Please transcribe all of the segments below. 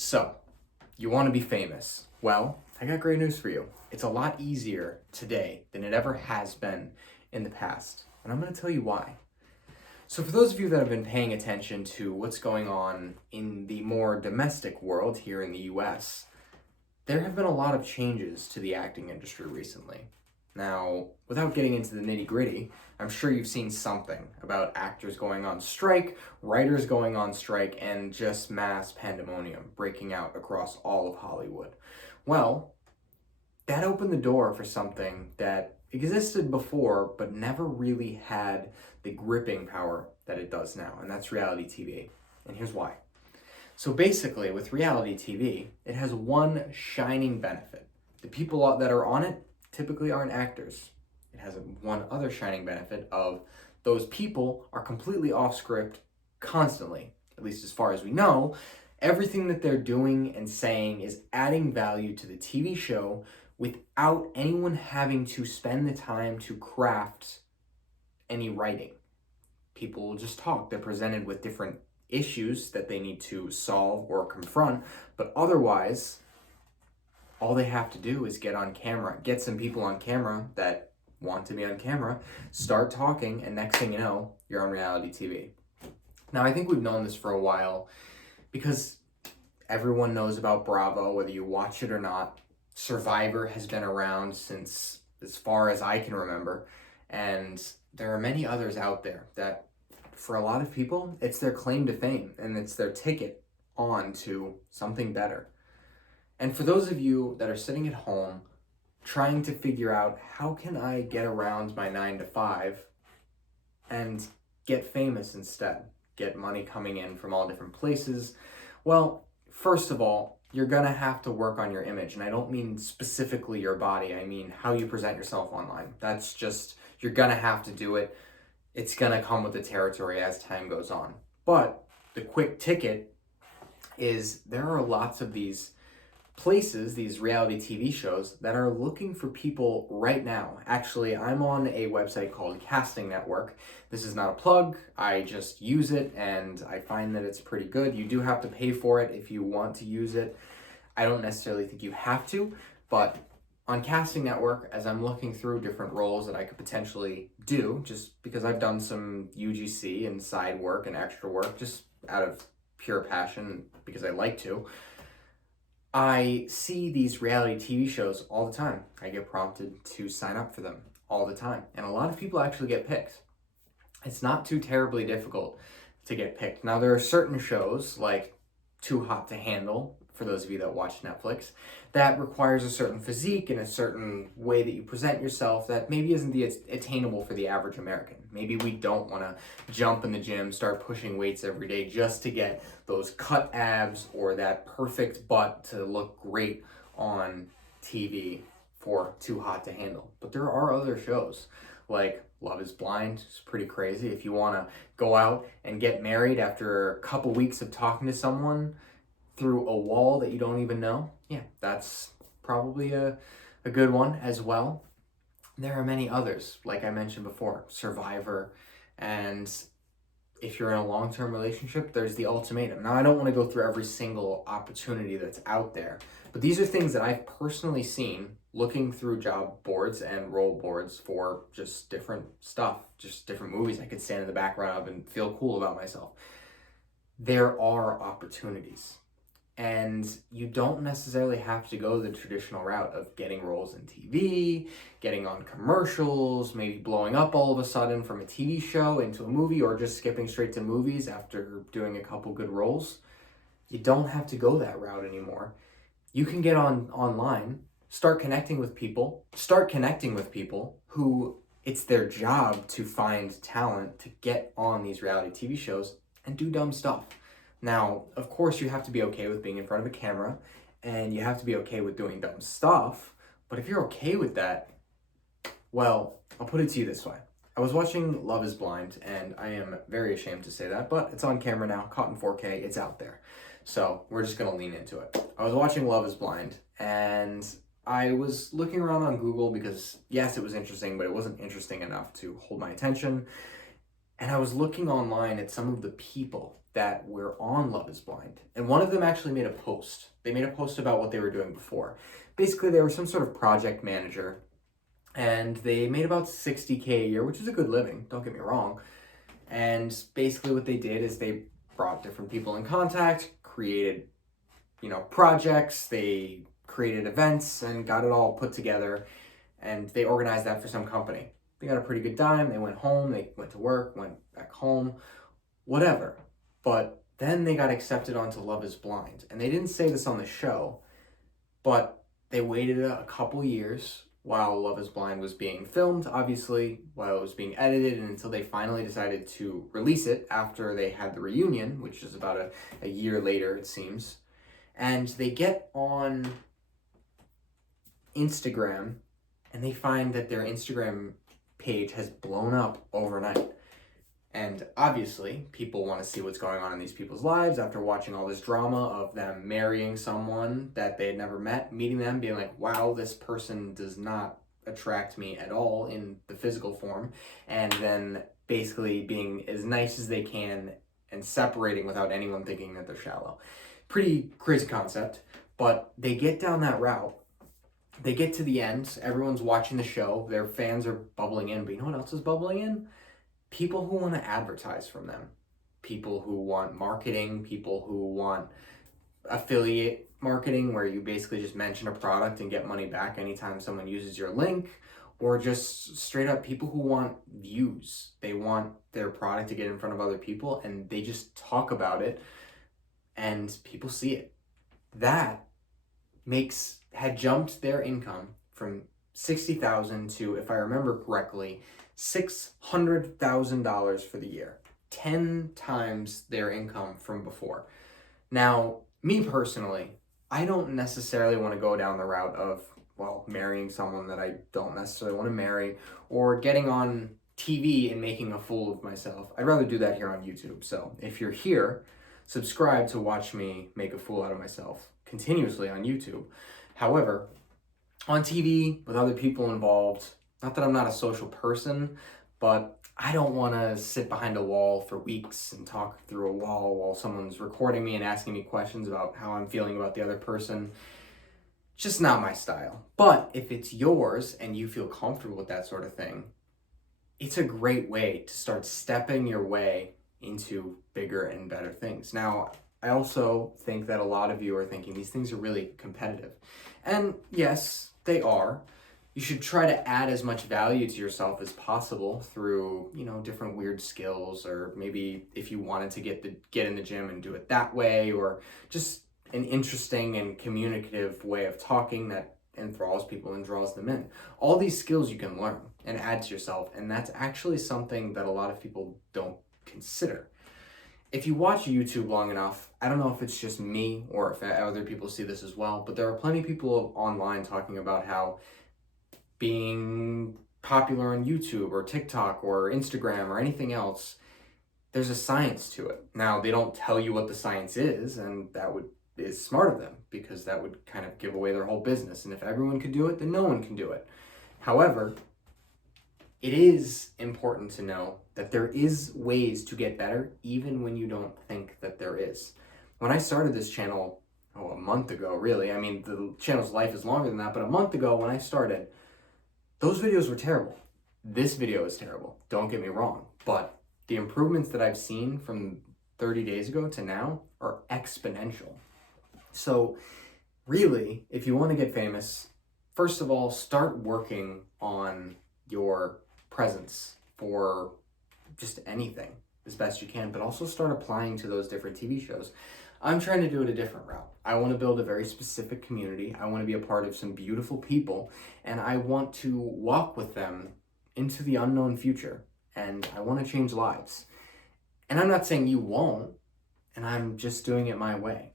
So, you want to be famous? Well, I got great news for you. It's a lot easier today than it ever has been in the past. And I'm going to tell you why. So, for those of you that have been paying attention to what's going on in the more domestic world here in the US, there have been a lot of changes to the acting industry recently. Now, without getting into the nitty gritty, I'm sure you've seen something about actors going on strike, writers going on strike, and just mass pandemonium breaking out across all of Hollywood. Well, that opened the door for something that existed before but never really had the gripping power that it does now, and that's reality TV. And here's why. So basically, with reality TV, it has one shining benefit. The people that are on it typically aren't actors. It has one other shining benefit of those people are completely off script constantly, at least as far as we know. Everything that they're doing and saying is adding value to the TV show without anyone having to spend the time to craft any writing. People will just talk. They're presented with different issues that they need to solve or confront, but otherwise, all they have to do is get on camera, get some people on camera that want to be on camera, start talking, and next thing you know, you're on reality TV. Now, I think we've known this for a while because everyone knows about Bravo, whether you watch it or not. Survivor has been around since as far as I can remember, and there are many others out there that, for a lot of people, it's their claim to fame, and it's their ticket on to something better. And for those of you that are sitting at home trying to figure out, how can I get around my 9 to 5 and get famous instead, get money coming in from all different places? Well, first of all, you're gonna have to work on your image. And I don't mean specifically your body, I mean how you present yourself online. That's just, you're gonna have to do it. It's gonna come with the territory as time goes on. But the quick ticket is there are lots of these places, these reality TV shows, that are looking for people right now. Actually, I'm on a website called Casting Network. This is not a plug, I just use it and I find that it's pretty good. You do have to pay for it if you want to use it. I don't necessarily think you have to, but on Casting Network, as I'm looking through different roles that I could potentially do, just because I've done some UGC and side work and extra work just out of pure passion because I like to, I see these reality TV shows all the time. I get prompted to sign up for them all the time. And a lot of people actually get picked. It's not too terribly difficult to get picked. Now, there are certain shows like Too Hot to Handle, for those of you that watch Netflix, that requires a certain physique and a certain way that you present yourself that maybe isn't attainable for the average American. Maybe we don't want to jump in the gym, start pushing weights every day just to get those cut abs or that perfect butt to look great on TV for Too Hot to Handle. But there are other shows like Love is Blind. It's pretty crazy. If you want to go out and get married after a couple weeks of talking to someone through a wall that you don't even know, yeah, that's probably a good one as well. There are many others, like I mentioned before, Survivor, and if you're in a long-term relationship, there's The Ultimatum. Now, I don't want to go through every single opportunity that's out there, but these are things that I've personally seen looking through job boards and role boards for just different stuff, just different movies I could stand in the background of and feel cool about myself. There are opportunities. And you don't necessarily have to go the traditional route of getting roles in TV, getting on commercials, maybe blowing up all of a sudden from a TV show into a movie, or just skipping straight to movies after doing a couple good roles. You don't have to go that route anymore. You can get online, start connecting with people who it's their job to find talent to get on these reality TV shows and do dumb stuff. Now, of course, you have to be okay with being in front of a camera, and you have to be okay with doing dumb stuff, but if you're okay with that, well, I'll put it to you this way. I was watching Love is Blind, and I am very ashamed to say that, but it's on camera now, caught in 4K, it's out there. So we're just going to lean into it. I was watching Love is Blind, and I was looking around on Google because, yes, it was interesting, but it wasn't interesting enough to hold my attention. And I was looking online at some of the people that were on Love is Blind. And one of them actually made a post. They made a post about what they were doing before. Basically, they were some sort of project manager, and they made about $60K a year, which is a good living, don't get me wrong. And basically what they did is they brought different people in contact, created, projects, they created events and got it all put together, and they organized that for some company. They got a pretty good dime, they went home, they went to work, went back home, whatever. But then they got accepted onto Love is Blind. And they didn't say this on the show, but they waited a couple years while Love is Blind was being filmed, obviously, while it was being edited, and until they finally decided to release it after they had the reunion, which is about a year later, it seems. And they get on Instagram, and they find that their Instagram page has blown up overnight. And obviously, people want to see what's going on in these people's lives after watching all this drama of them marrying someone that they had never met, meeting them, being like, wow, this person does not attract me at all in the physical form, and then basically being as nice as they can and separating without anyone thinking that they're shallow. Pretty crazy concept, but they get down that route. They get to the end, everyone's watching the show, their fans are bubbling in, but you know what else is bubbling in? People who want to advertise from them, people who want marketing, people who want affiliate marketing where you basically just mention a product and get money back anytime someone uses your link, or just straight up people who want views. They want their product to get in front of other people and they just talk about it and people see it. That had jumped their income from $60,000 to, if I remember correctly, $600,000 for the year, 10 times their income from before. Now, me personally, I don't necessarily want to go down the route of, marrying someone that I don't necessarily want to marry, or getting on TV and making a fool of myself. I'd rather do that here on YouTube. So if you're here, subscribe to watch me make a fool out of myself continuously on YouTube. However, on TV with other people involved, not that I'm not a social person, but I don't want to sit behind a wall for weeks and talk through a wall while someone's recording me and asking me questions about how I'm feeling about the other person. Just not my style. But if it's yours and you feel comfortable with that sort of thing, it's a great way to start stepping your way into bigger and better things. Now, I also think that a lot of you are thinking these things are really competitive. And yes, they are. You should try to add as much value to yourself as possible through, different weird skills, or maybe if you wanted to get in the gym and do it that way, or just an interesting and communicative way of talking that enthralls people and draws them in. All these skills you can learn and add to yourself, and that's actually something that a lot of people don't consider. If you watch YouTube long enough, I don't know if it's just me or if other people see this as well, but there are plenty of people online talking about how being popular on YouTube or TikTok or Instagram or anything else, there's a science to it. Now, they don't tell you what the science is, and that is smart of them, because that would kind of give away their whole business. And if everyone could do it, then no one can do it. However, it is important to know that there is ways to get better, even when you don't think that there is. When I started this channel, a month ago, really, I mean, the channel's life is longer than that, but a month ago when I started, those videos were terrible. This video is terrible, don't get me wrong, but the improvements that I've seen from 30 days ago to now are exponential. So really, if you want to get famous, first of all, start working on your presence for just anything as best you can, but also start applying to those different TV shows. I'm trying to do it a different route. I want to build a very specific community. I want to be a part of some beautiful people, and I want to walk with them into the unknown future, and I want to change lives. And I'm not saying you won't, and I'm just doing it my way.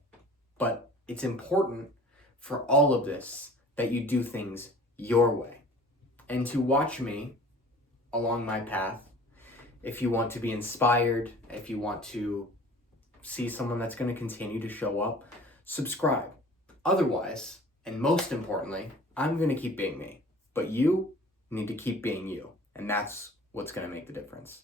But it's important for all of this that you do things your way. And to watch me along my path, if you want to be inspired, if you want to see someone that's going to continue to show up, subscribe. Otherwise, and most importantly, I'm going to keep being me. But you need to keep being you. And that's what's going to make the difference.